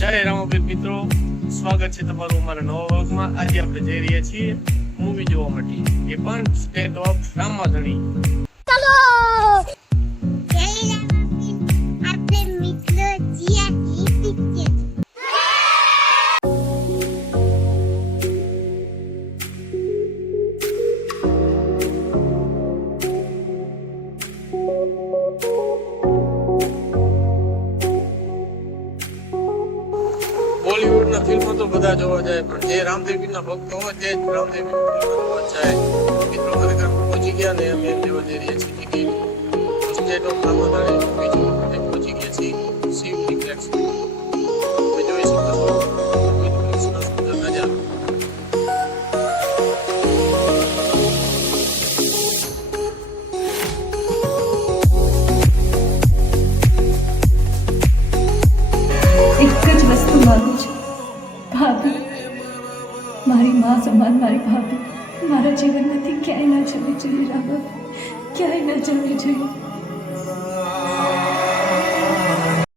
જય રામાપીર મિત્રો, સ્વાગત છે તમારું અમારા નવા વર્ગમાં. આજે આપણે જઈ રહ્યા છીએ મૂવી જોવા માટે, એ પણ સ્ટેટ ઓફ રામાધણી. ચલો જય રામાપીર, આપણે મિત્રો જીયા પિક્ચર. બોલિવૂડના ફિલ્મો તો બધા જોવા જાય, પણ જે રામદેવીના ભક્તો હોય તે જ રામદેવીની ફિલ્મો જોવા જાય. મિત્રો ખરેખર પહોંચી ગયા ને અમે એમ જોવા જઈ રહ્યા છીએ કે સ્ટેટ ઓફ રામાધણી મૂવી જોવા માટે પહોંચી ગયા છીએ શિવ ડિપ્લેક્સ. તમે જોઈ શકો છો ડિપ્લેક્સનો સુંદર નજારો. એક જ વસ્તુ માગું છું, ભાભી, મારી મા સમાન મારી ભાભી મારા જીવનમાંથી ક્યાંય ના જવી જોઈએ. રામા, ક્યાંય ના જવી જોઈએ.